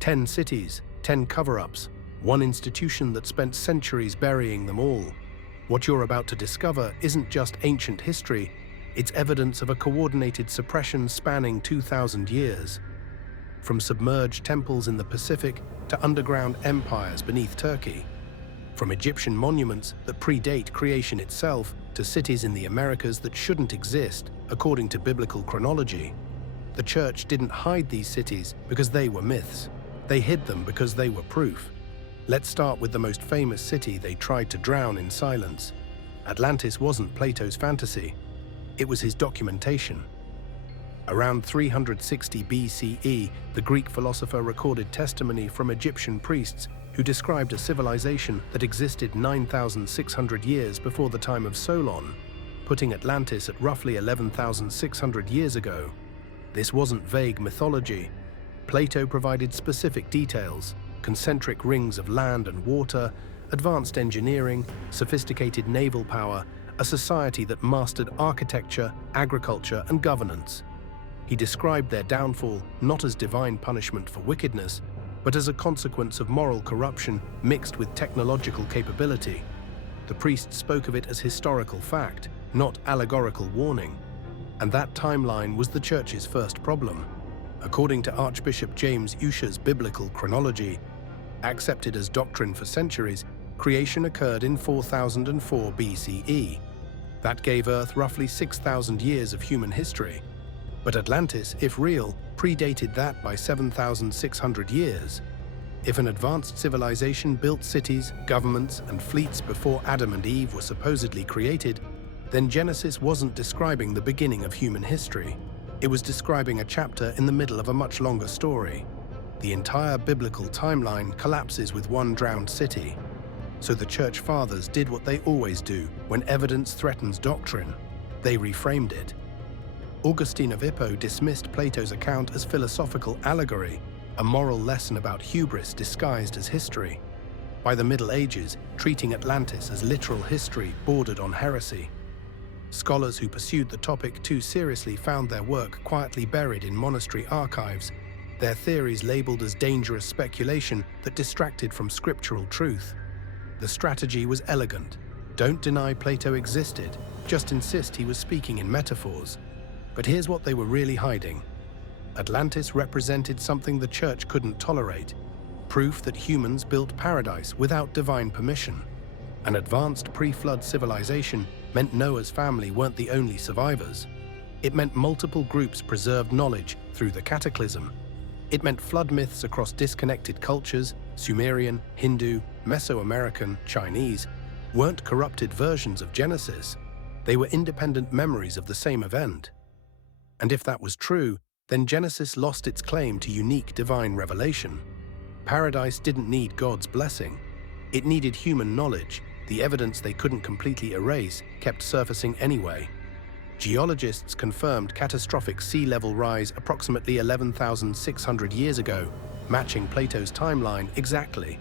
10 cities, 10 cover-ups, one institution that spent centuries burying them all. What you're about to discover isn't just ancient history, it's evidence of a coordinated suppression spanning 2,000 years. From submerged temples in the Pacific to underground empires beneath Turkey. From Egyptian monuments that predate creation itself to cities in the Americas that shouldn't exist, according to biblical chronology. The church didn't hide these cities because they were myths. They hid them because they were proof. Let's start with the most famous city they tried to drown in silence. Atlantis wasn't Plato's fantasy. It was his documentation. Around 360 BCE, the Greek philosopher recorded testimony from Egyptian priests who described a civilization that existed 9,600 years before the time of Solon, putting Atlantis at roughly 11,600 years ago. This wasn't vague mythology. Plato provided specific details: concentric rings of land and water, advanced engineering, sophisticated naval power, a society that mastered architecture, agriculture, and governance. He described their downfall not as divine punishment for wickedness, but as a consequence of moral corruption mixed with technological capability. The priests spoke of it as historical fact, not allegorical warning. And that timeline was the church's first problem. According to Archbishop James Ussher's biblical chronology, accepted as doctrine for centuries, creation occurred in 4004 BCE. That gave Earth roughly 6,000 years of human history. But Atlantis, if real, predated that by 7,600 years. If an advanced civilization built cities, governments, and fleets before Adam and Eve were supposedly created, then Genesis wasn't describing the beginning of human history. It was describing a chapter in the middle of a much longer story. The entire biblical timeline collapses with one drowned city. So the Church Fathers did what they always do when evidence threatens doctrine. They reframed it. Augustine of Hippo dismissed Plato's account as philosophical allegory, a moral lesson about hubris disguised as history. By the Middle Ages, treating Atlantis as literal history bordered on heresy. Scholars who pursued the topic too seriously found their work quietly buried in monastery archives, their theories labeled as dangerous speculation that distracted from scriptural truth. The strategy was elegant. Don't deny Plato existed, just insist he was speaking in metaphors. But here's what they were really hiding. Atlantis represented something the church couldn't tolerate: proof that humans built paradise without divine permission. An advanced pre-flood civilization meant Noah's family weren't the only survivors. It meant multiple groups preserved knowledge through the cataclysm. It meant flood myths across disconnected cultures, Sumerian, Hindu, Mesoamerican, Chinese, weren't corrupted versions of Genesis. They were independent memories of the same event. And if that was true, then Genesis lost its claim to unique divine revelation. Paradise didn't need God's blessing. It needed human knowledge. The evidence they couldn't completely erase kept surfacing anyway. Geologists confirmed catastrophic sea level rise approximately 11,600 years ago, matching Plato's timeline exactly.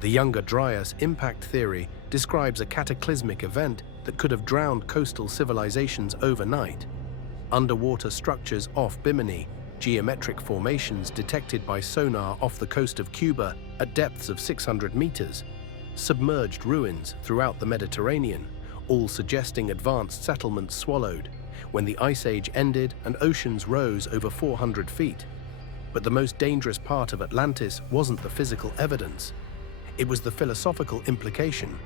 The Younger Dryas impact theory describes a cataclysmic event that could have drowned coastal civilizations overnight. Underwater structures off Bimini, geometric formations detected by sonar off the coast of Cuba at depths of 600 meters, submerged ruins throughout the Mediterranean, all suggesting advanced settlements swallowed, when the Ice Age ended and oceans rose over 400 feet. But the most dangerous part of Atlantis wasn't the physical evidence. It was the philosophical implication.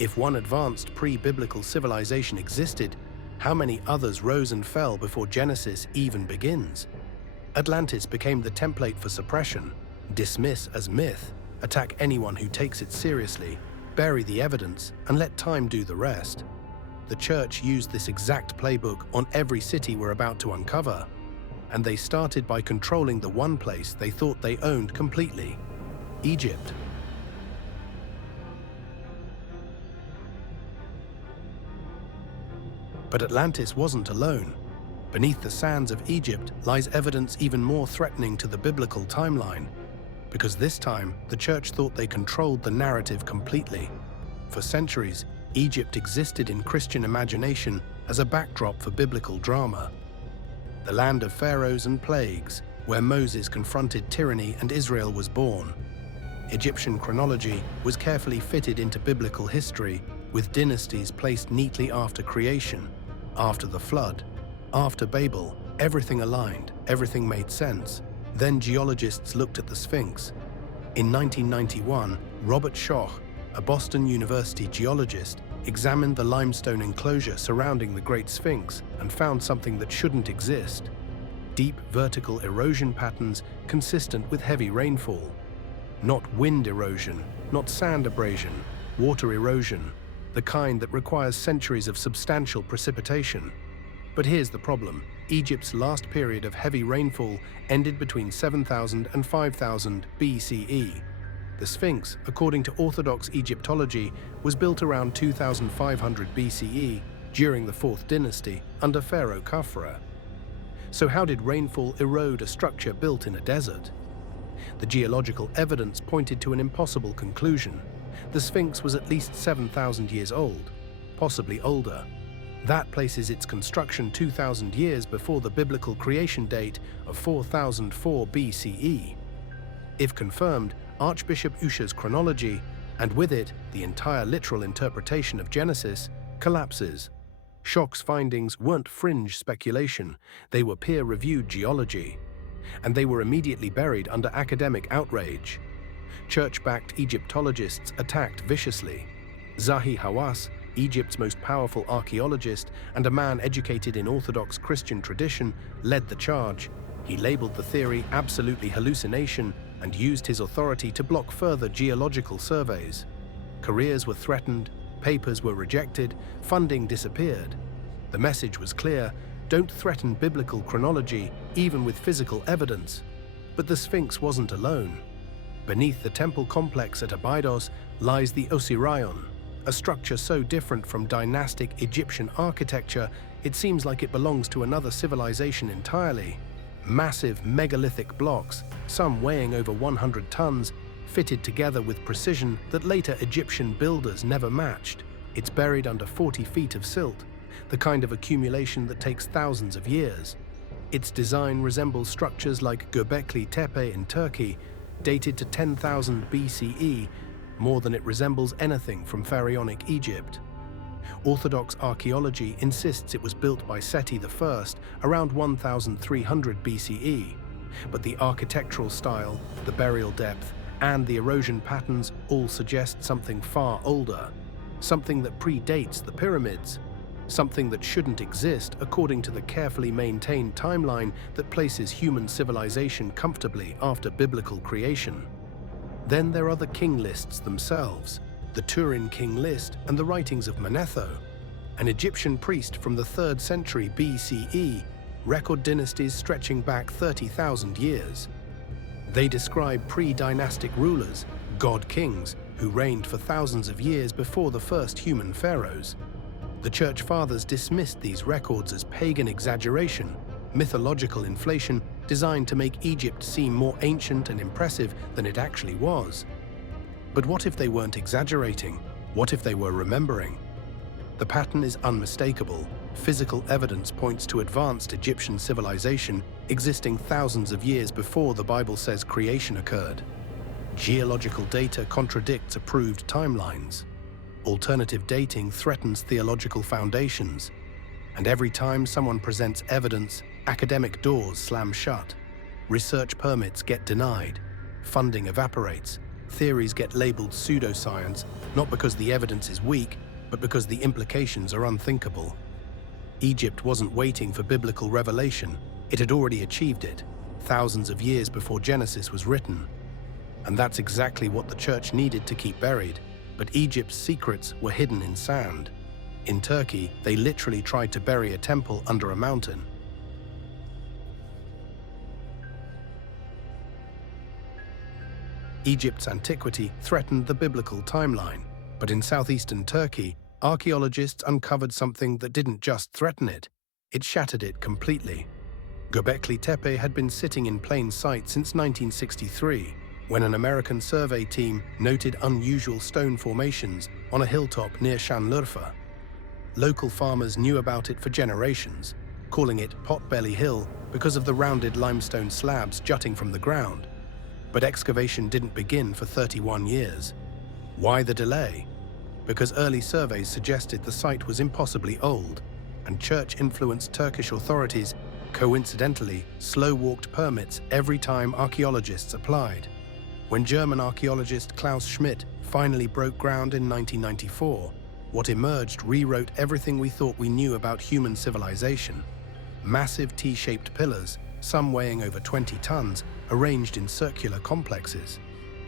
If one advanced pre-biblical civilization existed, how many others rose and fell before Genesis even begins? Atlantis became the template for suppression: dismiss as myth, attack anyone who takes it seriously, bury the evidence, and let time do the rest. The church used this exact playbook on every city we're about to uncover. And they started by controlling the one place they thought they owned completely: Egypt. But Atlantis wasn't alone. Beneath the sands of Egypt lies evidence even more threatening to the biblical timeline, because this time the church thought they controlled the narrative completely. For centuries, Egypt existed in Christian imagination as a backdrop for biblical drama. The land of pharaohs and plagues, where Moses confronted tyranny and Israel was born. Egyptian chronology was carefully fitted into biblical history, with dynasties placed neatly after creation, after the flood, after Babel. Everything aligned, everything made sense. Then geologists looked at the Sphinx. In 1991, Robert Schoch, a Boston University geologist, examined the limestone enclosure surrounding the Great Sphinx and found something that shouldn't exist: deep vertical erosion patterns consistent with heavy rainfall. Not wind erosion, not sand abrasion, water erosion, the kind that requires centuries of substantial precipitation. But here's the problem: Egypt's last period of heavy rainfall ended between 7000 and 5000 BCE. The Sphinx, according to Orthodox Egyptology, was built around 2500 BCE during the 4th dynasty under Pharaoh Khafra. So how did rainfall erode a structure built in a desert? The geological evidence pointed to an impossible conclusion. The Sphinx was at least 7,000 years old, possibly older. That places its construction 2,000 years before the biblical creation date of 4004 BCE. If confirmed, Archbishop Usha's chronology, and with it the entire literal interpretation of Genesis, collapses. Schoch's findings weren't fringe speculation, they were peer-reviewed geology. And they were immediately buried under academic outrage. Church-backed Egyptologists attacked viciously. Zahi Hawass, Egypt's most powerful archaeologist and a man educated in Orthodox Christian tradition, led the charge. He labeled the theory absolutely hallucination and used his authority to block further geological surveys. Careers were threatened, papers were rejected, funding disappeared. The message was clear: don't threaten biblical chronology, even with physical evidence. But the Sphinx wasn't alone. Beneath the temple complex at Abydos lies the Osirion, a structure so different from dynastic Egyptian architecture, it seems like it belongs to another civilization entirely. Massive megalithic blocks, some weighing over 100 tons, fitted together with precision that later Egyptian builders never matched. It's buried under 40 feet of silt, the kind of accumulation that takes thousands of years. Its design resembles structures like Göbekli Tepe in Turkey, dated to 10,000 BCE, more than it resembles anything from pharaonic Egypt. Orthodox archaeology insists it was built by Seti I around 1300 BCE, but the architectural style, the burial depth, and the erosion patterns all suggest something far older, something that predates the pyramids, something that shouldn't exist according to the carefully maintained timeline that places human civilization comfortably after biblical creation. Then there are the king lists themselves, the Turin king list and the writings of Manetho, an Egyptian priest from the 3rd century BCE, record dynasties stretching back 30,000 years. They describe pre-dynastic rulers, god-kings, who reigned for thousands of years before the first human pharaohs. The Church Fathers dismissed these records as pagan exaggeration, mythological inflation designed to make Egypt seem more ancient and impressive than it actually was. But what if they weren't exaggerating? What if they were remembering? The pattern is unmistakable. Physical evidence points to advanced Egyptian civilization existing thousands of years before the Bible says creation occurred. Geological data contradicts approved timelines. Alternative dating threatens theological foundations. And every time someone presents evidence, academic doors slam shut. Research permits get denied. Funding evaporates. Theories get labeled pseudoscience, not because the evidence is weak, but because the implications are unthinkable. Egypt wasn't waiting for biblical revelation. It had already achieved it, thousands of years before Genesis was written. And that's exactly what the church needed to keep buried. But Egypt's secrets were hidden in sand. In Turkey, they literally tried to bury a temple under a mountain. Egypt's antiquity threatened the biblical timeline, but in southeastern Turkey, archaeologists uncovered something that didn't just threaten it, it shattered it completely. Göbekli Tepe had been sitting in plain sight since 1963, when an American survey team noted unusual stone formations on a hilltop near Şanlıurfa. Local farmers knew about it for generations, calling it Potbelly Hill because of the rounded limestone slabs jutting from the ground. But excavation didn't begin for 31 years. Why the delay? Because early surveys suggested the site was impossibly old, and church-influenced Turkish authorities coincidentally slow-walked permits every time archaeologists applied. When German archaeologist Klaus Schmidt finally broke ground in 1994, what emerged rewrote everything we thought we knew about human civilization. Massive T-shaped pillars, some weighing over 20 tons, arranged in circular complexes.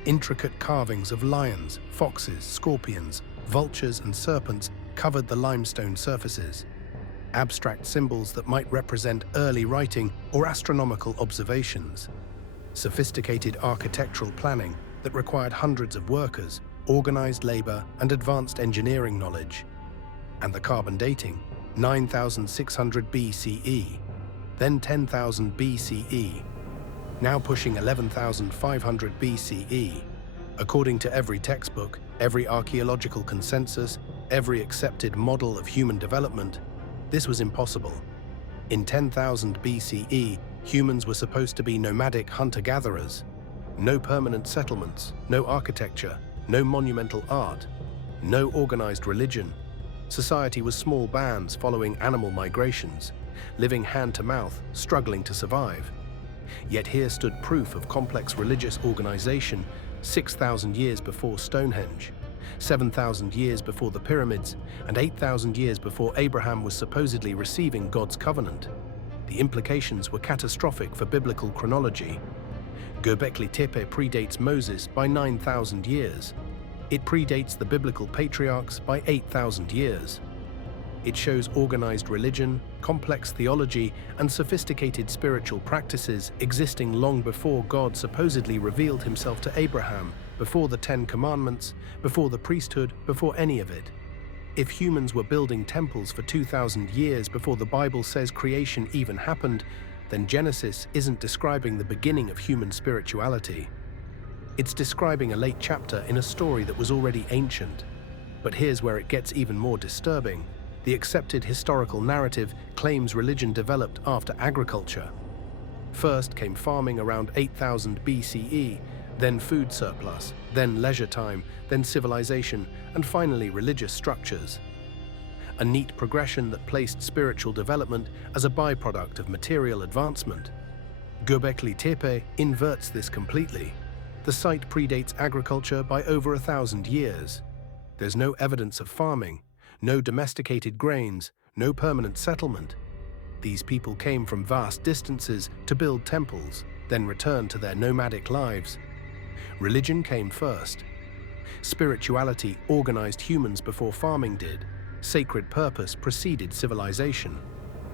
Intricate carvings of lions, foxes, scorpions, vultures and serpents covered the limestone surfaces. Abstract symbols that might represent early writing or astronomical observations. Sophisticated architectural planning that required hundreds of workers, organized labor, and advanced engineering knowledge. And the carbon dating, 9,600 BCE, then 10,000 BCE, now pushing 11,500 BCE. According to every textbook, every archaeological consensus, every accepted model of human development, this was impossible. In 10,000 BCE, humans were supposed to be nomadic hunter-gatherers. No permanent settlements, no architecture, no monumental art, no organized religion. Society was small bands following animal migrations, living hand-to-mouth, struggling to survive. Yet here stood proof of complex religious organization 6,000 years before Stonehenge, 7,000 years before the pyramids, and 8,000 years before Abraham was supposedly receiving God's covenant. The implications were catastrophic for biblical chronology. Göbekli Tepe predates Moses by 9,000 years. It predates the biblical patriarchs by 8,000 years. It shows organized religion, complex theology, and sophisticated spiritual practices existing long before God supposedly revealed himself to Abraham, before the Ten Commandments, before the priesthood, before any of it. If humans were building temples for 2,000 years before the Bible says creation even happened, then Genesis isn't describing the beginning of human spirituality. It's describing a late chapter in a story that was already ancient. But here's where it gets even more disturbing. The accepted historical narrative claims religion developed after agriculture. First came farming around 8,000 BCE, then food surplus, then leisure time, then civilization, and finally religious structures. A neat progression that placed spiritual development as a byproduct of material advancement. Göbekli Tepe inverts this completely. The site predates agriculture by over 1,000 years. There's no evidence of farming, no domesticated grains, no permanent settlement. These people came from vast distances to build temples, then returned to their nomadic lives. Religion came first. Spirituality organized humans before farming did. Sacred purpose preceded civilization.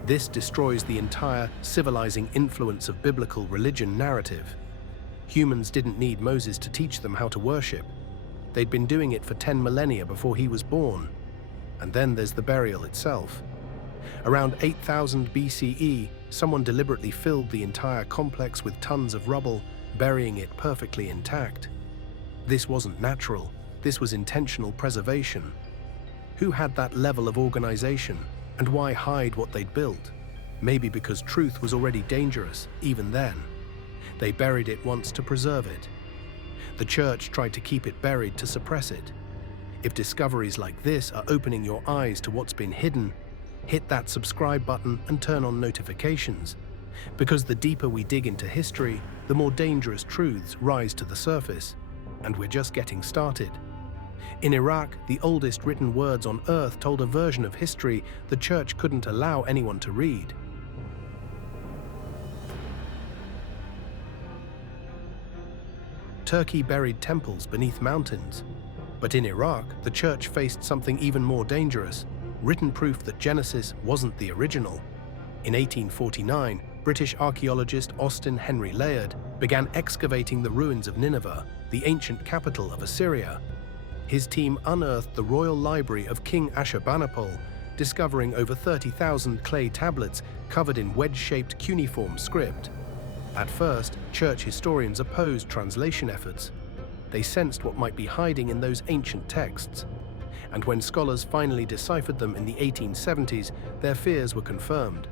This destroys the entire civilizing influence of biblical religion narrative. Humans didn't need Moses to teach them how to worship. They'd been doing it for 10 millennia before he was born. And then there's the burial itself. Around 8,000 BCE, someone deliberately filled the entire complex with tons of rubble, burying it perfectly intact. This wasn't natural. This was intentional preservation. Who had that level of organization, and why hide what they'd built? Maybe because truth was already dangerous, even then. They buried it once to preserve it. The church tried to keep it buried to suppress it. If discoveries like this are opening your eyes to what's been hidden, hit that subscribe button and turn on notifications. Because the deeper we dig into history, the more dangerous truths rise to the surface. And we're just getting started. In Iraq, the oldest written words on Earth told a version of history the church couldn't allow anyone to read. Turkey buried temples beneath mountains. But in Iraq, the church faced something even more dangerous, written proof that Genesis wasn't the original. In 1849, British archaeologist Austin Henry Layard began excavating the ruins of Nineveh, the ancient capital of Assyria. His team unearthed the royal library of King Ashurbanipal, discovering over 30,000 clay tablets covered in wedge-shaped cuneiform script. At first, church historians opposed translation efforts. They sensed what might be hiding in those ancient texts. And when scholars finally deciphered them in the 1870s, their fears were confirmed.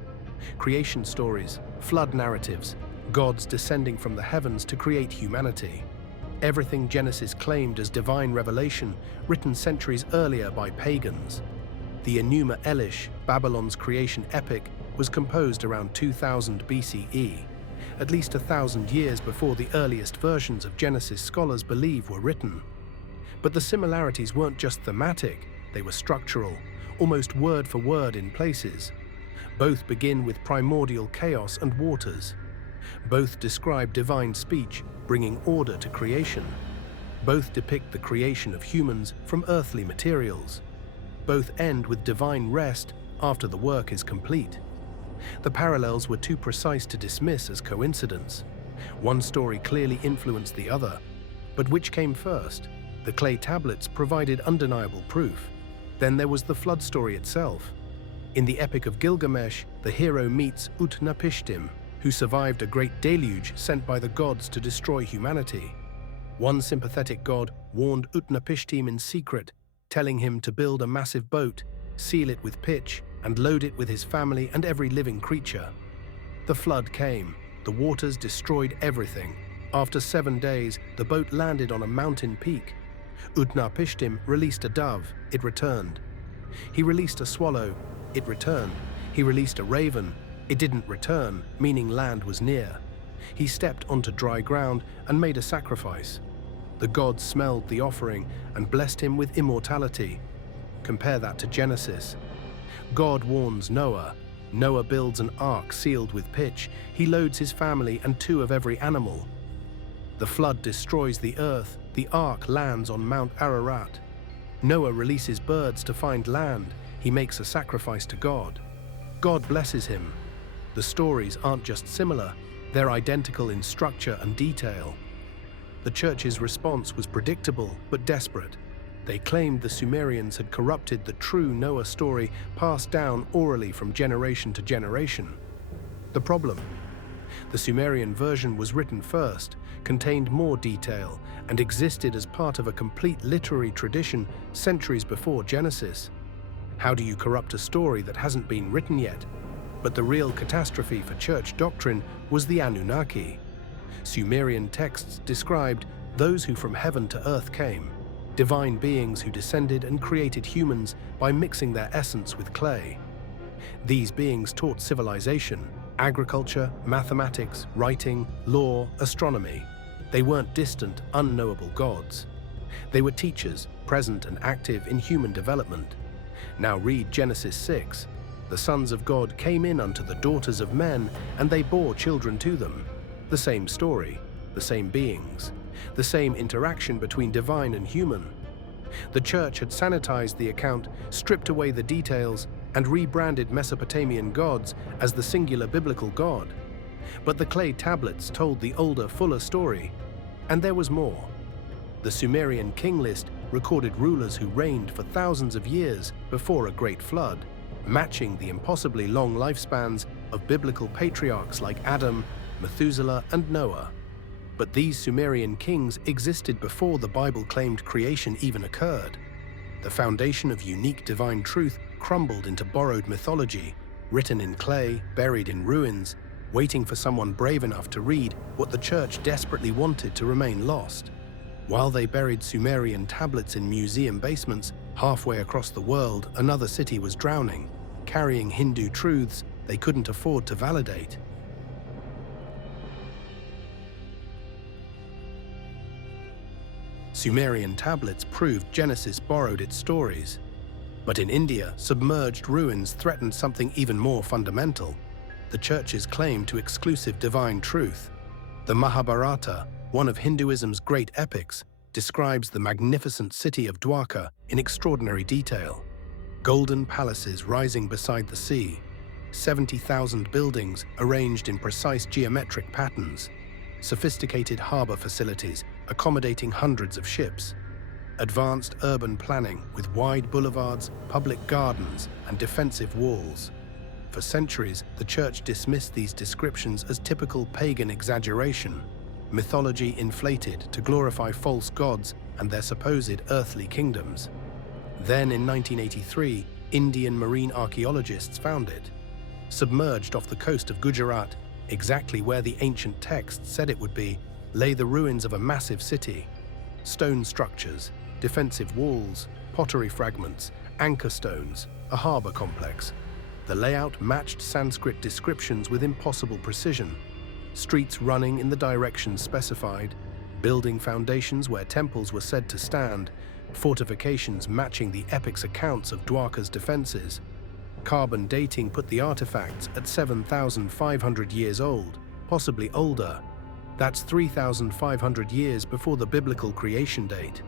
Creation stories, flood narratives, gods descending from the heavens to create humanity. Everything Genesis claimed as divine revelation, written centuries earlier by pagans. The Enuma Elish, Babylon's creation epic, was composed around 2000 BCE, at least 1,000 years before the earliest versions of Genesis scholars believe were written. But the similarities weren't just thematic, they were structural, almost word for word in places. Both begin with primordial chaos and waters. Both describe divine speech, bringing order to creation. Both depict the creation of humans from earthly materials. Both end with divine rest after the work is complete. The parallels were too precise to dismiss as coincidence. One story clearly influenced the other. But which came first? The clay tablets provided undeniable proof. Then there was the flood story itself. In the Epic of Gilgamesh, the hero meets Utnapishtim, who survived a great deluge sent by the gods to destroy humanity. One sympathetic god warned Utnapishtim in secret, telling him to build a massive boat, seal it with pitch, and load it with his family and every living creature. The flood came. The waters destroyed everything. After 7 days, the boat landed on a mountain peak. Utnapishtim released a dove. It returned. He released a swallow. It returned. He released a raven. It didn't return, meaning land was near. He stepped onto dry ground and made a sacrifice. The gods smelled the offering and blessed him with immortality. Compare that to Genesis. God warns Noah. Noah builds an ark sealed with pitch. He loads his family and 2 of every animal. The flood destroys the earth. The ark lands on Mount Ararat. Noah releases birds to find land. He makes a sacrifice to God. God blesses him. The stories aren't just similar, they're identical in structure and detail. The church's response was predictable but desperate. They claimed the Sumerians had corrupted the true Noah story passed down orally from generation to generation. The problem? The Sumerian version was written first, contained more detail, and existed as part of a complete literary tradition centuries before Genesis. How do you corrupt a story that hasn't been written yet? But the real catastrophe for church doctrine was the Anunnaki. Sumerian texts described those who from heaven to earth came, divine beings who descended and created humans by mixing their essence with clay. These beings taught civilization, agriculture, mathematics, writing, law, astronomy. They weren't distant, unknowable gods. They were teachers, present and active in human development. Now read Genesis 6. The sons of God came in unto the daughters of men, and they bore children to them. The same story, the same beings, the same interaction between divine and human. The church had sanitized the account, stripped away the details, and rebranded Mesopotamian gods as the singular biblical God. But the clay tablets told the older, fuller story. And there was more. The Sumerian king list recorded rulers who reigned for thousands of years before a great flood, matching the impossibly long lifespans of biblical patriarchs like Adam, Methuselah, and Noah. But these Sumerian kings existed before the Bible claimed creation even occurred. The foundation of unique divine truth crumbled into borrowed mythology, written in clay, buried in ruins, waiting for someone brave enough to read what the church desperately wanted to remain lost. While they buried Sumerian tablets in museum basements, halfway across the world, another city was drowning, carrying Hindu truths they couldn't afford to validate. Sumerian tablets proved Genesis borrowed its stories. But in India, submerged ruins threatened something even more fundamental: the church's claim to exclusive divine truth. The Mahabharata, one of Hinduism's great epics, describes the magnificent city of Dwarka in extraordinary detail. Golden palaces rising beside the sea, 70,000 buildings arranged in precise geometric patterns, sophisticated harbor facilities accommodating hundreds of ships, advanced urban planning with wide boulevards, public gardens, and defensive walls. For centuries, the church dismissed these descriptions as typical pagan exaggeration, mythology inflated to glorify false gods and their supposed earthly kingdoms. Then in 1983, Indian marine archaeologists found it. Submerged off the coast of Gujarat, exactly where the ancient texts said it would be, lay the ruins of a massive city. Stone structures, defensive walls, pottery fragments, anchor stones, a harbour complex. The layout matched Sanskrit descriptions with impossible precision. Streets running in the directions specified, building foundations where temples were said to stand, fortifications matching the epic's accounts of Dwarka's defences. Carbon dating put the artifacts at 7,500 years old, possibly older. That's 3,500 years before the biblical creation date.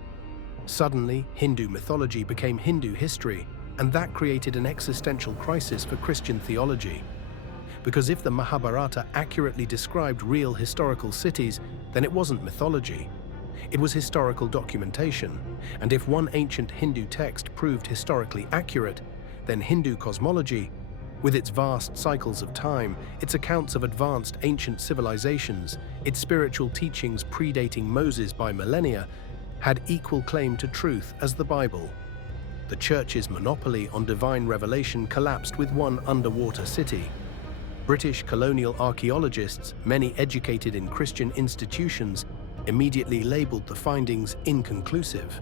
Suddenly, Hindu mythology became Hindu history, and that created an existential crisis for Christian theology. Because if the Mahabharata accurately described real historical cities, then it wasn't mythology. It was historical documentation, and if one ancient Hindu text proved historically accurate, then Hindu cosmology, with its vast cycles of time, its accounts of advanced ancient civilizations, its spiritual teachings predating Moses by millennia, had equal claim to truth as the Bible. The Church's monopoly on divine revelation collapsed with one underwater city. British colonial archaeologists, many educated in Christian institutions, immediately labelled the findings inconclusive.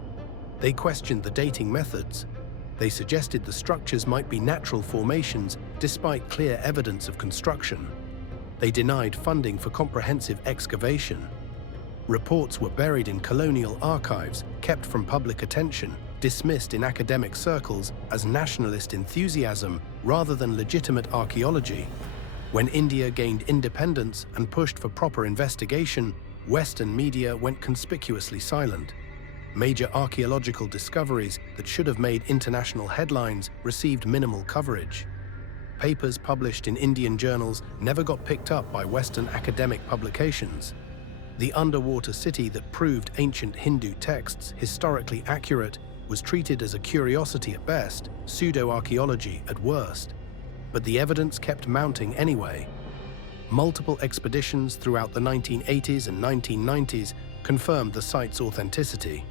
They questioned the dating methods. They suggested the structures might be natural formations despite clear evidence of construction. They denied funding for comprehensive excavation. Reports were buried in colonial archives, kept from public attention, dismissed in academic circles as nationalist enthusiasm rather than legitimate archaeology. When India gained independence and pushed for proper investigation, Western media went conspicuously silent. Major archaeological discoveries that should have made international headlines received minimal coverage. Papers published in Indian journals never got picked up by Western academic publications. The underwater city that proved ancient Hindu texts historically accurate was treated as a curiosity at best, pseudo-archaeology at worst. But the evidence kept mounting anyway. Multiple expeditions throughout the 1980s and 1990s confirmed the site's authenticity.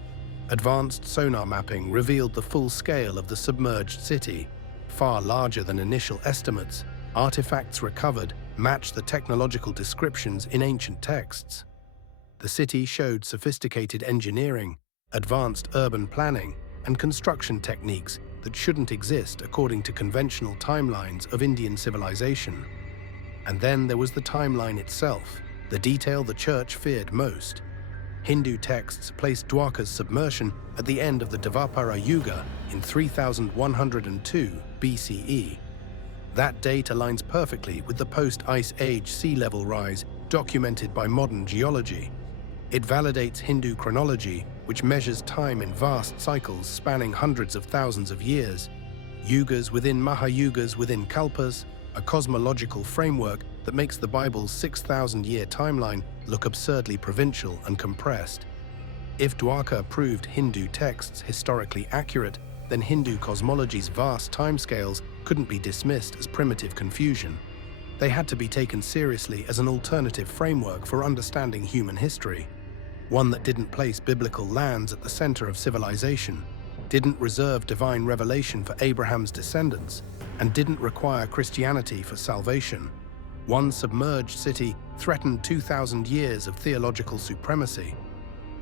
Advanced sonar mapping revealed the full scale of the submerged city, far larger than initial estimates. Artifacts recovered matched the technological descriptions in ancient texts. The city showed sophisticated engineering, advanced urban planning, and construction techniques that shouldn't exist according to conventional timelines of Indian civilization. And then there was the timeline itself, the detail the Church feared most. Hindu texts placed Dwarka's submersion at the end of the Dvapara Yuga in 3102 BCE. That date aligns perfectly with the post-Ice Age sea level rise documented by modern geology. It validates Hindu chronology, which measures time in vast cycles spanning hundreds of thousands of years. Yugas within Mahayugas within Kalpas, a cosmological framework that makes the Bible's 6,000-year timeline look absurdly provincial and compressed. If Dwarka proved Hindu texts historically accurate, then Hindu cosmology's vast timescales couldn't be dismissed as primitive confusion. They had to be taken seriously as an alternative framework for understanding human history. One that didn't place biblical lands at the center of civilization, didn't reserve divine revelation for Abraham's descendants, and didn't require Christianity for salvation. One submerged city threatened 2,000 years of theological supremacy.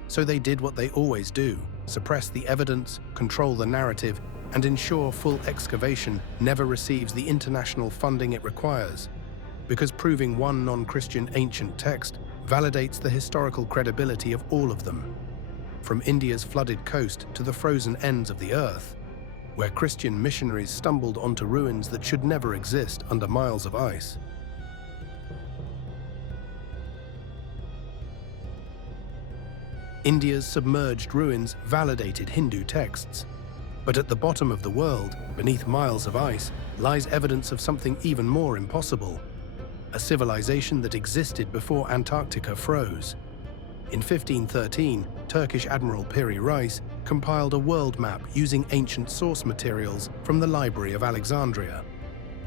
So they did what they always do, suppress the evidence, control the narrative, and ensure full excavation never receives the international funding it requires. Because proving one non-Christian ancient text validates the historical credibility of all of them. From India's flooded coast to the frozen ends of the earth, where Christian missionaries stumbled onto ruins that should never exist under miles of ice. India's submerged ruins validated Hindu texts. But at the bottom of the world, beneath miles of ice, lies evidence of something even more impossible. A civilization that existed before Antarctica froze. In 1513, Turkish Admiral Piri Reis compiled a world map using ancient source materials from the Library of Alexandria.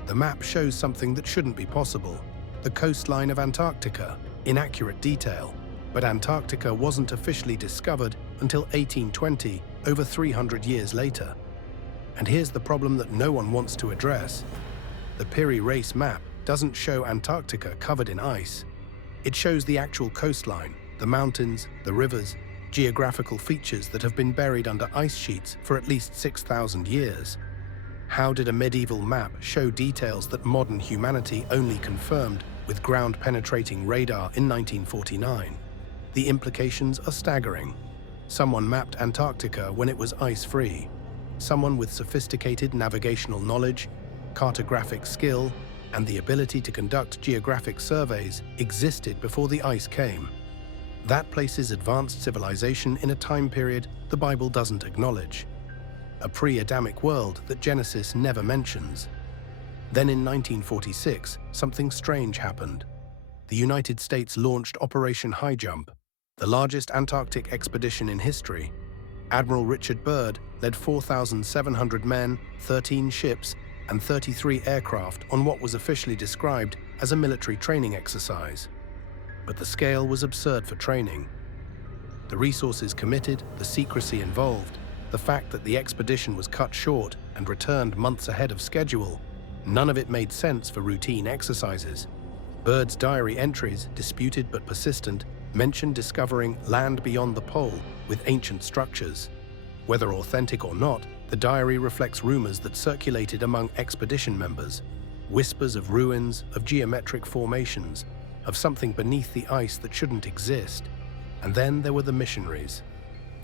The map shows something that shouldn't be possible: the coastline of Antarctica, in accurate detail. But Antarctica wasn't officially discovered until 1820, over 300 years later. And here's the problem that no one wants to address. The Piri Reis map doesn't show Antarctica covered in ice. It shows the actual coastline, the mountains, the rivers, geographical features that have been buried under ice sheets for at least 6,000 years. How did a medieval map show details that modern humanity only confirmed with ground-penetrating radar in 1949? The implications are staggering. Someone mapped Antarctica when it was ice-free. Someone with sophisticated navigational knowledge, cartographic skill, and the ability to conduct geographic surveys existed before the ice came. That places advanced civilization in a time period the Bible doesn't acknowledge. A pre-Adamic world that Genesis never mentions. Then in 1946, something strange happened. The United States launched Operation High Jump, the largest Antarctic expedition in history. Admiral Richard Byrd led 4,700 men, 13 ships, and 33 aircraft on what was officially described as a military training exercise. But the scale was absurd for training. The resources committed, the secrecy involved, the fact that the expedition was cut short and returned months ahead of schedule, none of it made sense for routine exercises. Byrd's diary entries, disputed but persistent, mentioned discovering land beyond the pole with ancient structures. Whether authentic or not, the diary reflects rumors that circulated among expedition members, whispers of ruins, of geometric formations, of something beneath the ice that shouldn't exist. And then there were the missionaries.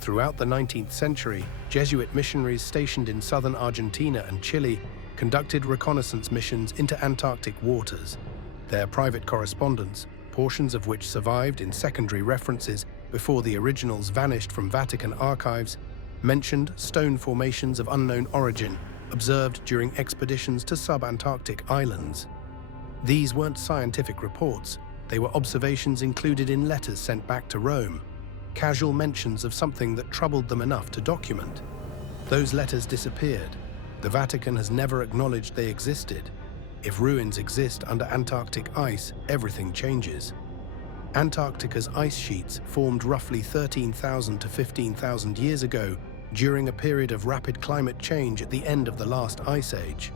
Throughout the 19th century, Jesuit missionaries stationed in southern Argentina and Chile conducted reconnaissance missions into Antarctic waters. Their private correspondence, portions of which survived in secondary references before the originals vanished from Vatican archives, mentioned stone formations of unknown origin observed during expeditions to sub-Antarctic islands. These weren't scientific reports, they were observations included in letters sent back to Rome, casual mentions of something that troubled them enough to document. Those letters disappeared. The Vatican has never acknowledged they existed. If ruins exist under Antarctic ice, everything changes. Antarctica's ice sheets formed roughly 13,000 to 15,000 years ago during a period of rapid climate change at the end of the last ice age.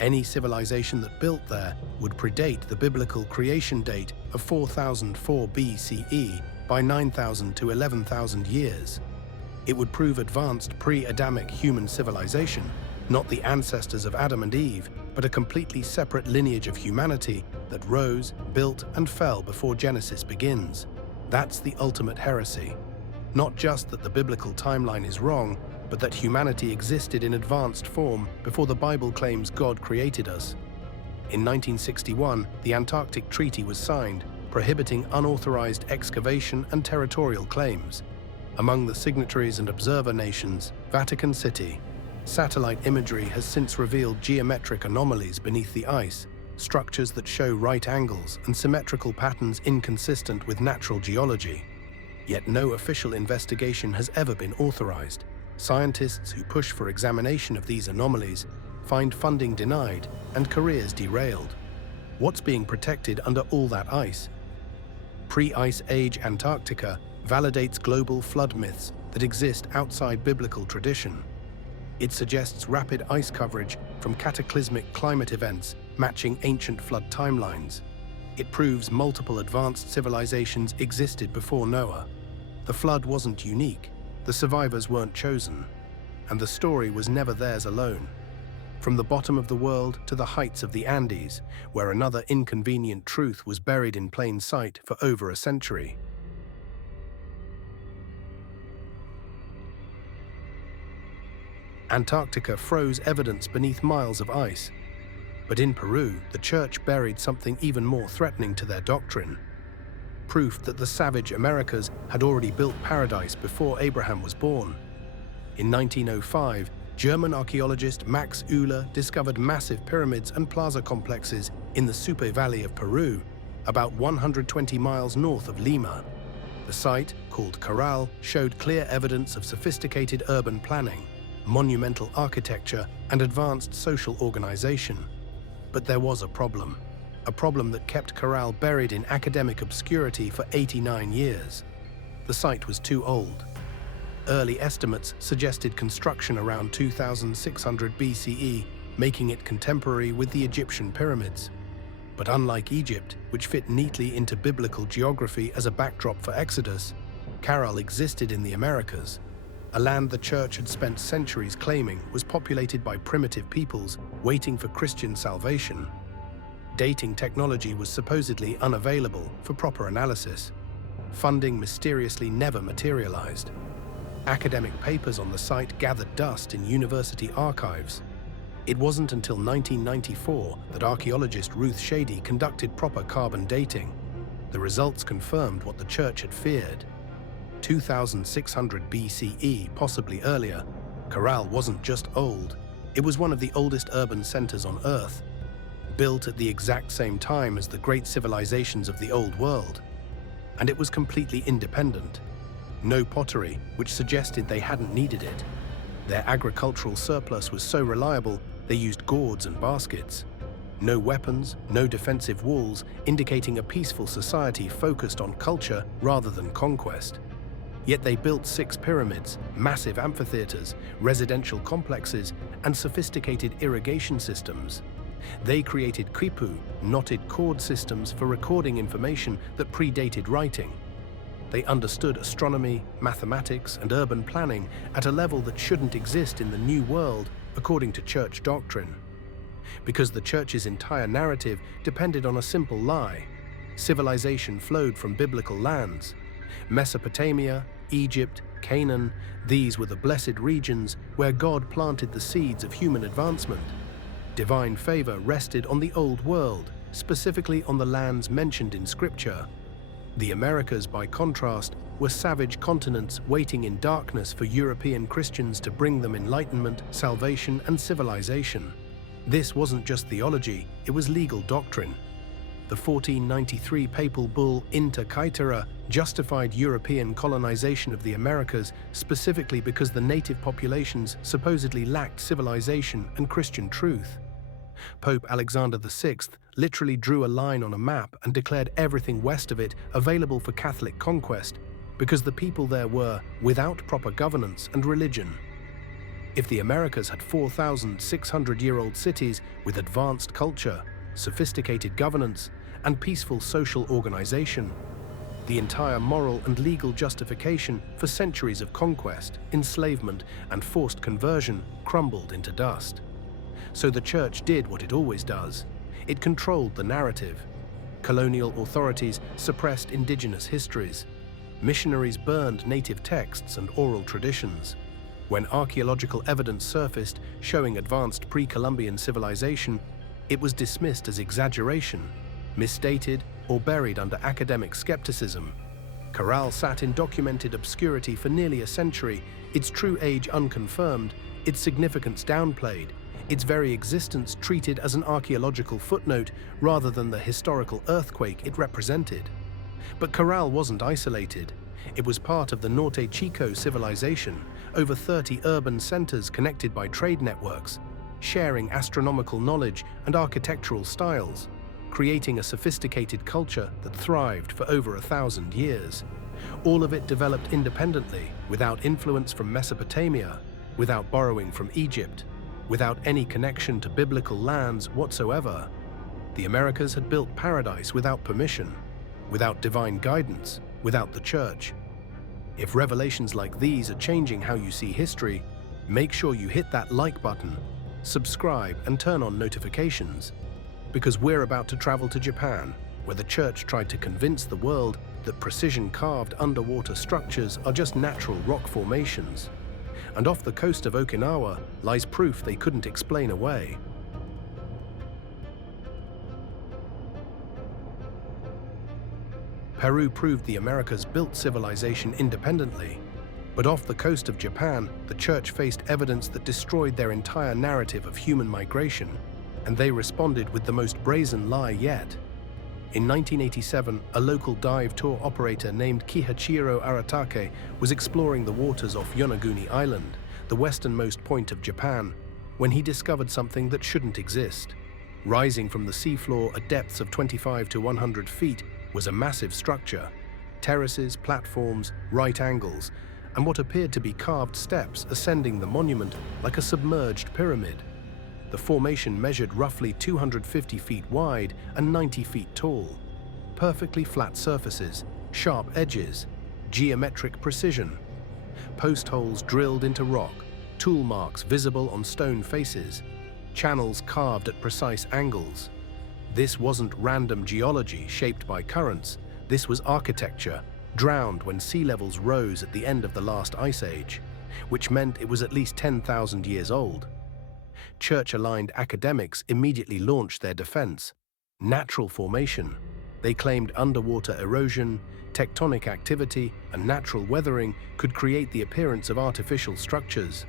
Any civilization that built there would predate the biblical creation date of 4004 BCE by 9,000 to 11,000 years. It would prove advanced pre-Adamic human civilization, not the ancestors of Adam and Eve, but a completely separate lineage of humanity that rose, built, and fell before Genesis begins. That's the ultimate heresy. Not just that the biblical timeline is wrong, but that humanity existed in advanced form before the Bible claims God created us. In 1961, the Antarctic Treaty was signed, prohibiting unauthorized excavation and territorial claims. Among the signatories and observer nations, Vatican City. Satellite imagery has since revealed geometric anomalies beneath the ice, structures that show right angles and symmetrical patterns inconsistent with natural geology. Yet no official investigation has ever been authorized. Scientists who push for examination of these anomalies find funding denied and careers derailed. What's being protected under all that ice? Pre-Ice Age Antarctica validates global flood myths that exist outside biblical tradition. It suggests rapid ice coverage from cataclysmic climate events matching ancient flood timelines. It proves multiple advanced civilizations existed before Noah. The flood wasn't unique, the survivors weren't chosen, and the story was never theirs alone. From the bottom of the world to the heights of the Andes, where another inconvenient truth was buried in plain sight for over a century. Antarctica froze evidence beneath miles of ice. But in Peru, the Church buried something even more threatening to their doctrine. Proof that the savage Americas had already built paradise before Abraham was born. In 1905, German archaeologist Max Euler discovered massive pyramids and plaza complexes in the Supe Valley of Peru, about 120 miles north of Lima. The site, called Caral, showed clear evidence of sophisticated urban planning, monumental architecture, and advanced social organization. But there was a problem that kept Caral buried in academic obscurity for 89 years. The site was too old. Early estimates suggested construction around 2600 BCE, making it contemporary with the Egyptian pyramids. But unlike Egypt, which fit neatly into biblical geography as a backdrop for Exodus, Caral existed in the Americas, a land the church had spent centuries claiming was populated by primitive peoples waiting for Christian salvation. Dating technology was supposedly unavailable for proper analysis. Funding mysteriously never materialized. Academic papers on the site gathered dust in university archives. It wasn't until 1994 that archaeologist Ruth Shady conducted proper carbon dating. The results confirmed what the church had feared. 2600 BCE, possibly earlier, Caral wasn't just old, it was one of the oldest urban centers on Earth, built at the exact same time as the great civilizations of the Old World. And it was completely independent. No pottery, which suggested they hadn't needed it. Their agricultural surplus was so reliable, they used gourds and baskets. No weapons, no defensive walls, indicating a peaceful society focused on culture rather than conquest. Yet they built 6 pyramids, massive amphitheaters, residential complexes, and sophisticated irrigation systems. They created quipu, knotted cord systems for recording information that predated writing. They understood astronomy, mathematics, and urban planning at a level that shouldn't exist in the New World, according to church doctrine. Because the church's entire narrative depended on a simple lie. Civilization flowed from biblical lands. Mesopotamia, Egypt, Canaan, these were the blessed regions where God planted the seeds of human advancement. Divine favor rested on the Old World, specifically on the lands mentioned in Scripture. The Americas, by contrast, were savage continents waiting in darkness for European Christians to bring them enlightenment, salvation, and civilization. This wasn't just theology, it was legal doctrine. The 1493 papal bull Inter Caetera justified European colonization of the Americas specifically because the native populations supposedly lacked civilization and Christian truth. Pope Alexander VI literally drew a line on a map and declared everything west of it available for Catholic conquest because the people there were without proper governance and religion. If the Americas had 4,600-year-old cities with advanced culture, sophisticated governance, and peaceful social organization, the entire moral and legal justification for centuries of conquest, enslavement, and forced conversion crumbled into dust. So the church did what it always does. It controlled the narrative. Colonial authorities suppressed indigenous histories. Missionaries burned native texts and oral traditions. When archaeological evidence surfaced showing advanced pre-Columbian civilization, it was dismissed as exaggeration, misstated, or buried under academic skepticism. Caral sat in documented obscurity for nearly a century, its true age unconfirmed, its significance downplayed, its very existence treated as an archaeological footnote rather than the historical earthquake it represented. But Caral wasn't isolated. It was part of the Norte Chico civilization, over 30 urban centers connected by trade networks, sharing astronomical knowledge and architectural styles, creating a sophisticated culture that thrived for over 1,000 years. All of it developed independently, without influence from Mesopotamia, without borrowing from Egypt, without any connection to biblical lands whatsoever. The Americas had built paradise without permission, without divine guidance, without the church. If revelations like these are changing how you see history, make sure you hit that like button, subscribe, and turn on notifications. Because we're about to travel to Japan, where the church tried to convince the world that precision-carved underwater structures are just natural rock formations. And off the coast of Okinawa lies proof they couldn't explain away. Peru proved the Americas built civilization independently. But off the coast of Japan, the church faced evidence that destroyed their entire narrative of human migration, and they responded with the most brazen lie yet. In 1987, a local dive tour operator named Kihachiro Aratake was exploring the waters off Yonaguni Island, the westernmost point of Japan, when he discovered something that shouldn't exist. Rising from the seafloor at depths of 25 to 100 feet was a massive structure, terraces, platforms, right angles, and what appeared to be carved steps ascending the monument like a submerged pyramid. The formation measured roughly 250 feet wide and 90 feet tall. Perfectly flat surfaces, sharp edges, geometric precision. Post holes drilled into rock, tool marks visible on stone faces, channels carved at precise angles. This wasn't random geology shaped by currents. This was architecture, drowned when sea levels rose at the end of the last ice age, which meant it was at least 10,000 years old. Church-aligned academics immediately launched their defense. Natural formation. They claimed underwater erosion, tectonic activity, and natural weathering could create the appearance of artificial structures.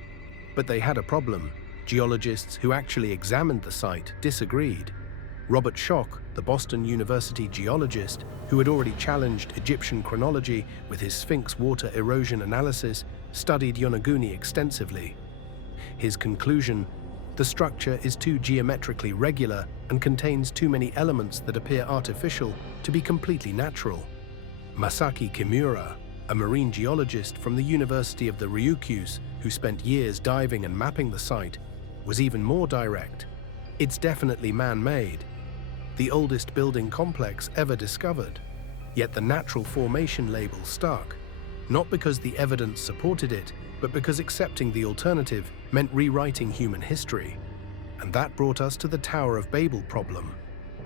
But they had a problem. Geologists who actually examined the site disagreed. Robert Schoch, the Boston University geologist, who had already challenged Egyptian chronology with his Sphinx water erosion analysis, studied Yonaguni extensively. His conclusion: the structure is too geometrically regular and contains too many elements that appear artificial to be completely natural. Masaki Kimura, a marine geologist from the University of the Ryukyus, who spent years diving and mapping the site, was even more direct. It's definitely man-made, the oldest building complex ever discovered. Yet the natural formation label stuck, not because the evidence supported it, but because accepting the alternative meant rewriting human history. And that brought us to the Tower of Babel problem.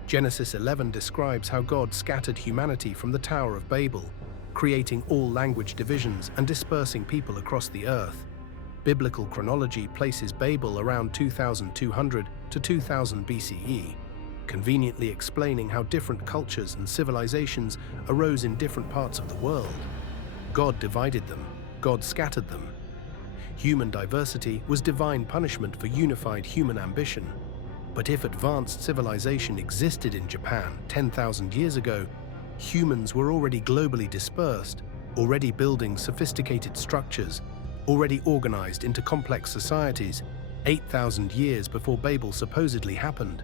Genesis 11 describes how God scattered humanity from the Tower of Babel, creating all language divisions and dispersing people across the earth. Biblical chronology places Babel around 2200 to 2000 BCE, conveniently explaining how different cultures and civilizations arose in different parts of the world. God divided them, God scattered them. Human diversity was divine punishment for unified human ambition. But if advanced civilization existed in Japan 10,000 years ago, humans were already globally dispersed, already building sophisticated structures, already organized into complex societies, 8,000 years before Babel supposedly happened.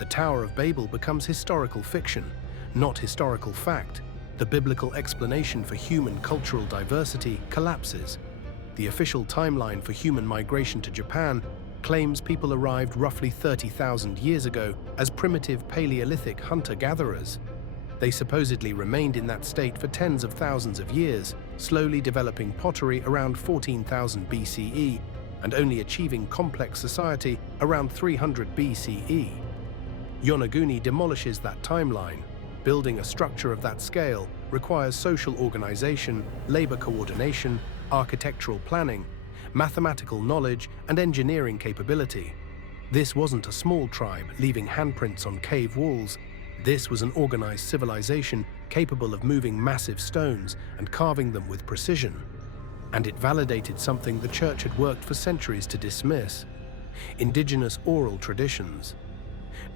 The Tower of Babel becomes historical fiction, not historical fact. The biblical explanation for human cultural diversity collapses. The official timeline for human migration to Japan claims people arrived roughly 30,000 years ago as primitive Paleolithic hunter-gatherers. They supposedly remained in that state for tens of thousands of years, slowly developing pottery around 14,000 BCE and only achieving complex society around 300 BCE. Yonaguni demolishes that timeline. Building a structure of that scale requires social organization, labor coordination, architectural planning, mathematical knowledge, and engineering capability. This wasn't a small tribe leaving handprints on cave walls. This was an organized civilization capable of moving massive stones and carving them with precision. And it validated something the church had worked for centuries to dismiss: indigenous oral traditions.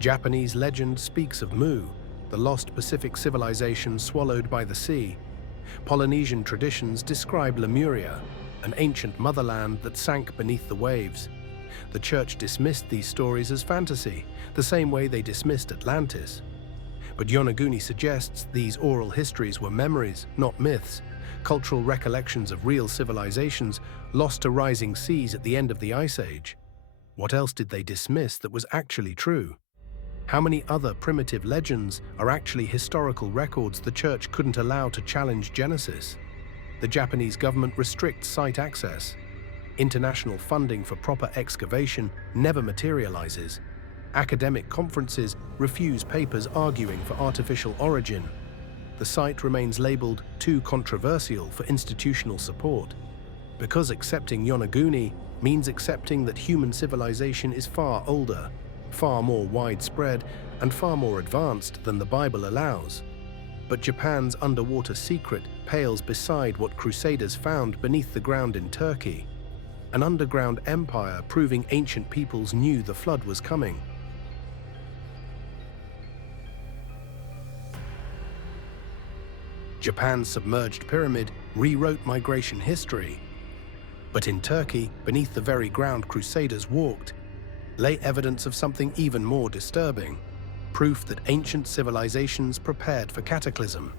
Japanese legend speaks of Mu, the lost Pacific civilization swallowed by the sea. Polynesian traditions describe Lemuria, an ancient motherland that sank beneath the waves. The church dismissed these stories as fantasy, the same way they dismissed Atlantis. But Yonaguni suggests these oral histories were memories, not myths, cultural recollections of real civilizations lost to rising seas at the end of the Ice Age. What else did they dismiss that was actually true? How many other primitive legends are actually historical records the church couldn't allow to challenge Genesis? The Japanese government restricts site access. International funding for proper excavation never materializes. Academic conferences refuse papers arguing for artificial origin. The site remains labeled too controversial for institutional support. Because accepting Yonaguni means accepting that human civilization is far older, far more widespread, and far more advanced than the Bible allows. But Japan's underwater secret pales beside what crusaders found beneath the ground in Turkey. An underground empire proving ancient peoples knew the flood was coming. Japan's submerged pyramid rewrote migration history. But in Turkey, beneath the very ground crusaders walked, lay evidence of something even more disturbing: proof that ancient civilizations prepared for cataclysm.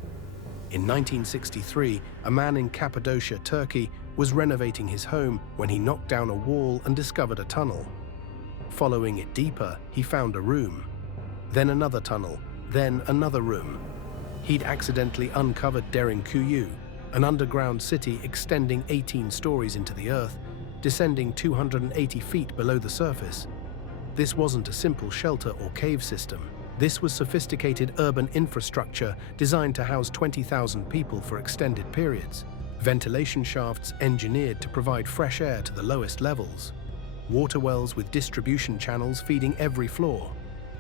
In 1963, a man in Cappadocia, Turkey, was renovating his home when he knocked down a wall and discovered a tunnel. Following it deeper, he found a room. Then another tunnel, then another room. He'd accidentally uncovered Derinkuyu, an underground city extending 18 stories into the earth, descending 280 feet below the surface. This wasn't a simple shelter or cave system. This was sophisticated urban infrastructure designed to house 20,000 people for extended periods. Ventilation shafts engineered to provide fresh air to the lowest levels. Water wells with distribution channels feeding every floor.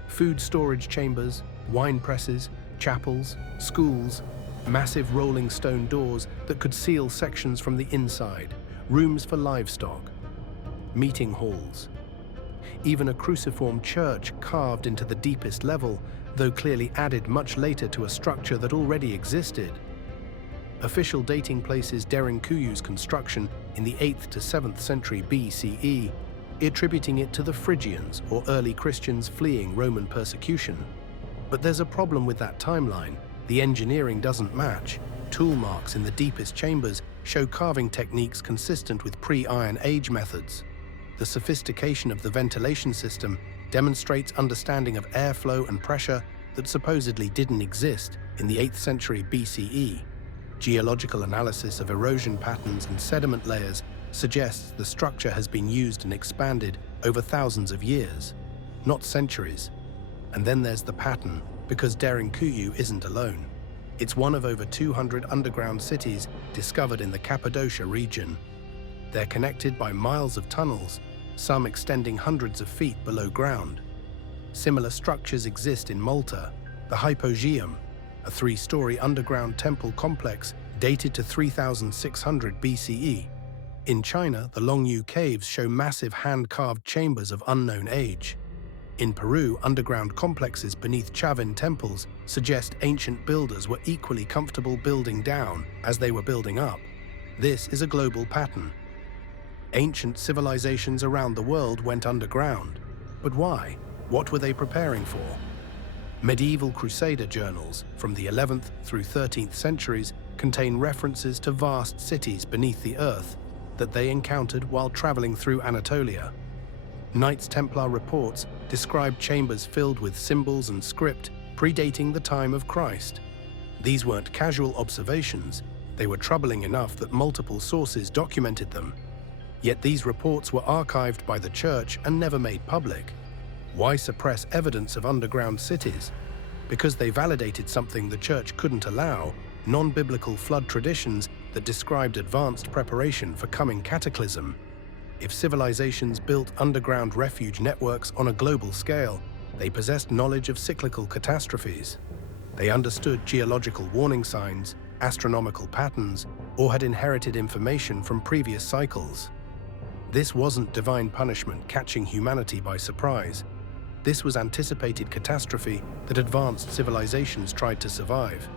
Food storage chambers, wine presses, chapels, schools, massive rolling stone doors that could seal sections from the inside, rooms for livestock, meeting halls. Even a cruciform church carved into the deepest level, though clearly added much later to a structure that already existed. Official dating places Derinkuyu's construction in the 8th to 7th century BCE, attributing it to the Phrygians or early Christians fleeing Roman persecution. But there's a problem with that timeline. The engineering doesn't match. Tool marks in the deepest chambers show carving techniques consistent with pre-Iron Age methods. The sophistication of the ventilation system demonstrates understanding of airflow and pressure that supposedly didn't exist in the 8th century BCE. Geological analysis of erosion patterns and sediment layers suggests the structure has been used and expanded over thousands of years, not centuries. And then there's the pattern, because Derinkuyu isn't alone. It's one of over 200 underground cities discovered in the Cappadocia region. They're connected by miles of tunnels, some extending hundreds of feet below ground. Similar structures exist in Malta, the Hypogeum, a 3-story underground temple complex dated to 3600 BCE. In China, the Longyu caves show massive hand-carved chambers of unknown age. In Peru, underground complexes beneath Chavin temples suggest ancient builders were equally comfortable building down as they were building up. This is a global pattern. Ancient civilizations around the world went underground. But why? What were they preparing for? Medieval Crusader journals from the 11th through 13th centuries contain references to vast cities beneath the earth that they encountered while traveling through Anatolia. Knights Templar reports describe chambers filled with symbols and script predating the time of Christ. These weren't casual observations, they were troubling enough that multiple sources documented them. Yet these reports were archived by the church and never made public. Why suppress evidence of underground cities? Because they validated something the church couldn't allow, non-biblical flood traditions that described advanced preparation for coming cataclysm. If civilizations built underground refuge networks on a global scale, they possessed knowledge of cyclical catastrophes. They understood geological warning signs, astronomical patterns, or had inherited information from previous cycles. This wasn't divine punishment catching humanity by surprise. This was anticipated catastrophe that advanced civilizations tried to survive.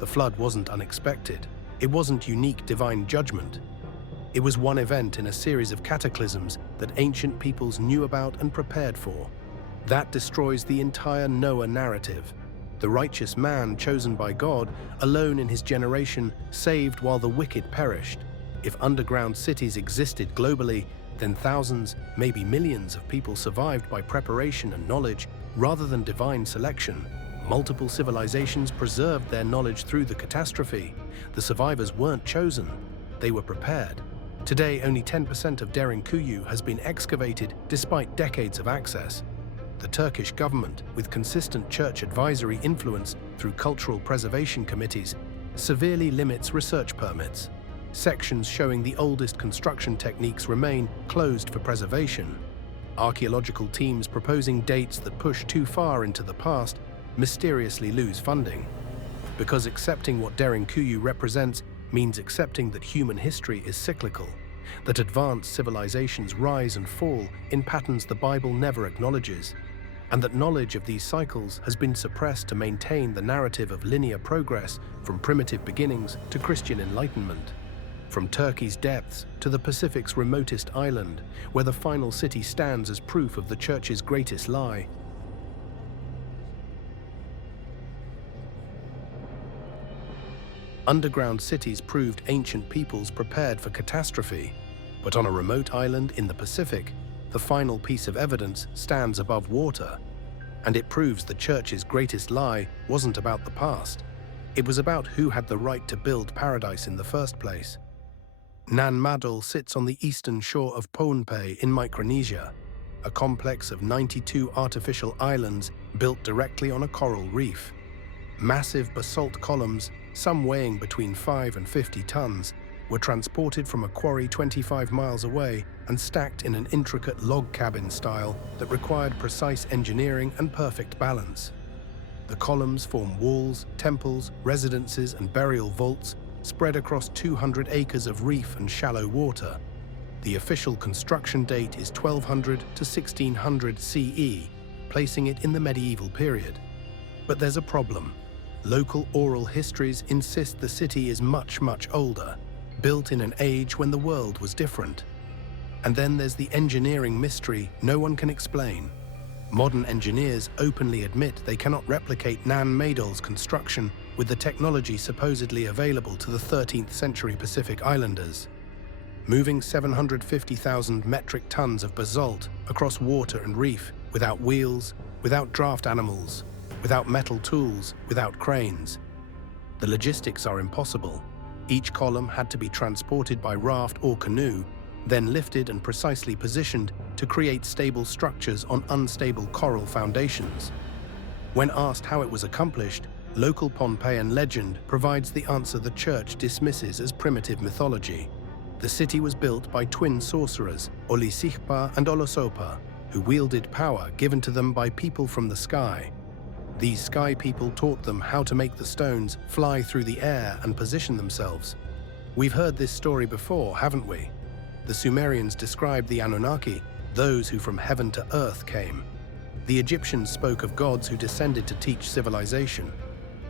The flood wasn't unexpected. It wasn't unique divine judgment. It was one event in a series of cataclysms that ancient peoples knew about and prepared for. That destroys the entire Noah narrative. The righteous man chosen by God, alone in his generation, saved while the wicked perished. If underground cities existed globally, then thousands, maybe millions of people survived by preparation and knowledge rather than divine selection. Multiple civilizations preserved their knowledge through the catastrophe. The survivors weren't chosen, they were prepared. Today, only 10% of Derinkuyu has been excavated despite decades of access. The Turkish government, with consistent church advisory influence through cultural preservation committees, severely limits research permits. Sections showing the oldest construction techniques remain closed for preservation. Archaeological teams proposing dates that push too far into the past mysteriously lose funding. Because accepting what Derinkuyu represents means accepting that human history is cyclical, that advanced civilizations rise and fall in patterns the Bible never acknowledges, and that knowledge of these cycles has been suppressed to maintain the narrative of linear progress from primitive beginnings to Christian enlightenment. From Turkey's depths to the Pacific's remotest island, where the final city stands as proof of the Church's greatest lie. Underground cities proved ancient peoples prepared for catastrophe, but on a remote island in the Pacific, the final piece of evidence stands above water, and it proves the church's greatest lie wasn't about the past. It was about who had the right to build paradise in the first place. Nan Madol sits on the eastern shore of Pohnpei in Micronesia, a complex of 92 artificial islands built directly on a coral reef. Massive basalt columns, some weighing between 5 and 50 tons, were transported from a quarry 25 miles away and stacked in an intricate log cabin style that required precise engineering and perfect balance. The columns form walls, temples, residences, and burial vaults spread across 200 acres of reef and shallow water. The official construction date is 1200 to 1600 CE, placing it in the medieval period. But there's a problem. Local oral histories insist the city is much, much older, built in an age when the world was different. And then there's the engineering mystery no one can explain. Modern engineers openly admit they cannot replicate Nan Madol's construction with the technology supposedly available to the 13th century Pacific Islanders. Moving 750,000 metric tons of basalt across water and reef without wheels, without draft animals, without metal tools, without cranes. The logistics are impossible. Each column had to be transported by raft or canoe, then lifted and precisely positioned to create stable structures on unstable coral foundations. When asked how it was accomplished, local Pohnpeian legend provides the answer the church dismisses as primitive mythology. The city was built by twin sorcerers, Olisihpa and Olosopa, who wielded power given to them by people from the sky. These sky people taught them how to make the stones fly through the air and position themselves. We've heard this story before, haven't we? The Sumerians described the Anunnaki, those who from heaven to earth came. The Egyptians spoke of gods who descended to teach civilization.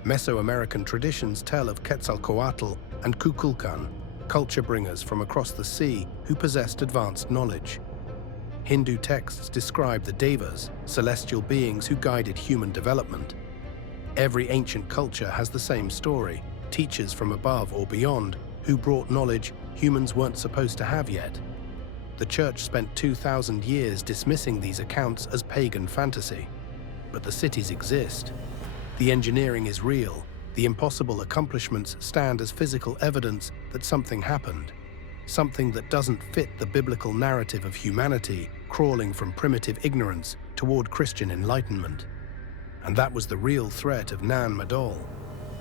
Mesoamerican traditions tell of Quetzalcoatl and Kukulkan, culture bringers from across the sea who possessed advanced knowledge. Hindu texts describe the devas, celestial beings who guided human development. Every ancient culture has the same story, teachers from above or beyond who brought knowledge humans weren't supposed to have yet. The church spent 2,000 years dismissing these accounts as pagan fantasy. But the cities exist. The engineering is real. The impossible accomplishments stand as physical evidence that something happened. Something that doesn't fit the biblical narrative of humanity crawling from primitive ignorance toward Christian enlightenment. And that was the real threat of Nan Madol.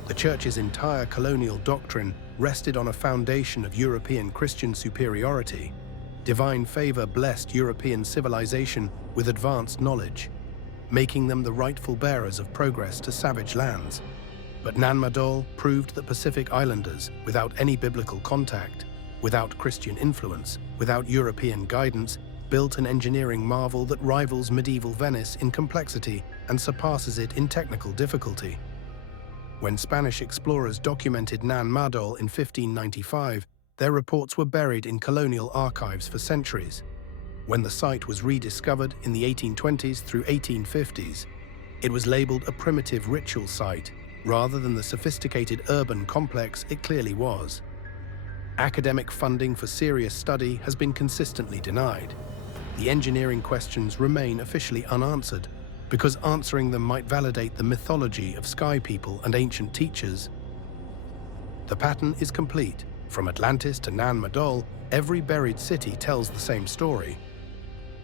The church's entire colonial doctrine rested on a foundation of European Christian superiority. Divine favor blessed European civilization with advanced knowledge, making them the rightful bearers of progress to savage lands. But Nan Madol proved that Pacific Islanders, without any biblical contact, without Christian influence, without European guidance, built an engineering marvel that rivals medieval Venice in complexity and surpasses it in technical difficulty. When Spanish explorers documented Nan Madol in 1595, their reports were buried in colonial archives for centuries. When the site was rediscovered in the 1820s through 1850s, it was labeled a primitive ritual site, rather than the sophisticated urban complex it clearly was. Academic funding for serious study has been consistently denied. The engineering questions remain officially unanswered, because answering them might validate the mythology of sky people and ancient teachers. The pattern is complete. From Atlantis to Nan Madol, every buried city tells the same story.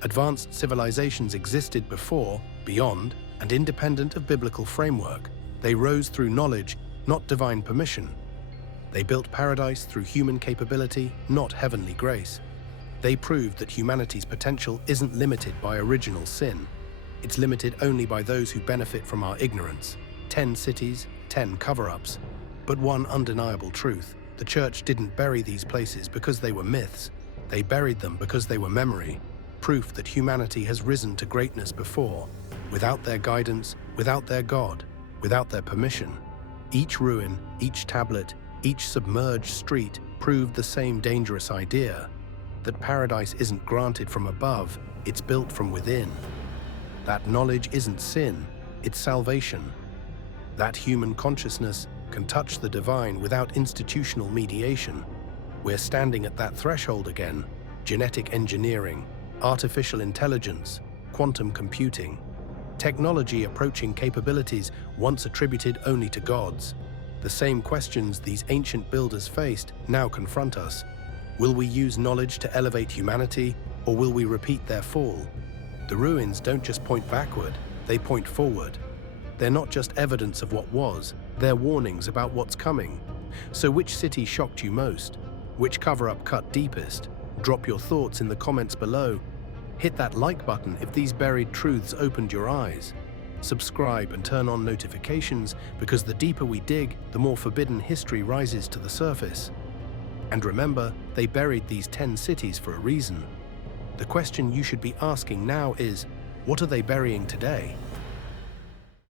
Advanced civilizations existed before, beyond, and independent of biblical framework. They rose through knowledge, not divine permission. They built paradise through human capability, not heavenly grace. They proved that humanity's potential isn't limited by original sin. It's limited only by those who benefit from our ignorance. 10 cities, 10 cover-ups. But one undeniable truth: the church didn't bury these places because they were myths. They buried them because they were memory, proof that humanity has risen to greatness before, without their guidance, without their God, without their permission. Each ruin, each tablet, each submerged street proved the same dangerous idea, that paradise isn't granted from above, it's built from within. That knowledge isn't sin, it's salvation. That human consciousness can touch the divine without institutional mediation. We're standing at that threshold again. Genetic engineering, Artificial intelligence, quantum computing, technology approaching capabilities once attributed only to gods. The same questions these ancient builders faced now confront us. Will we use knowledge to elevate humanity, or will we repeat their fall? The ruins don't just point backward, they point forward. They're not just evidence of what was, they're warnings about what's coming. So which city shocked you most? Which cover-up cut deepest? Drop your thoughts in the comments below. Hit that like button if these buried truths opened your eyes. Subscribe and turn on notifications, because the deeper we dig, the more forbidden history rises to the surface. And remember, they buried these 10 cities for a reason. The question you should be asking now is, what are they burying today?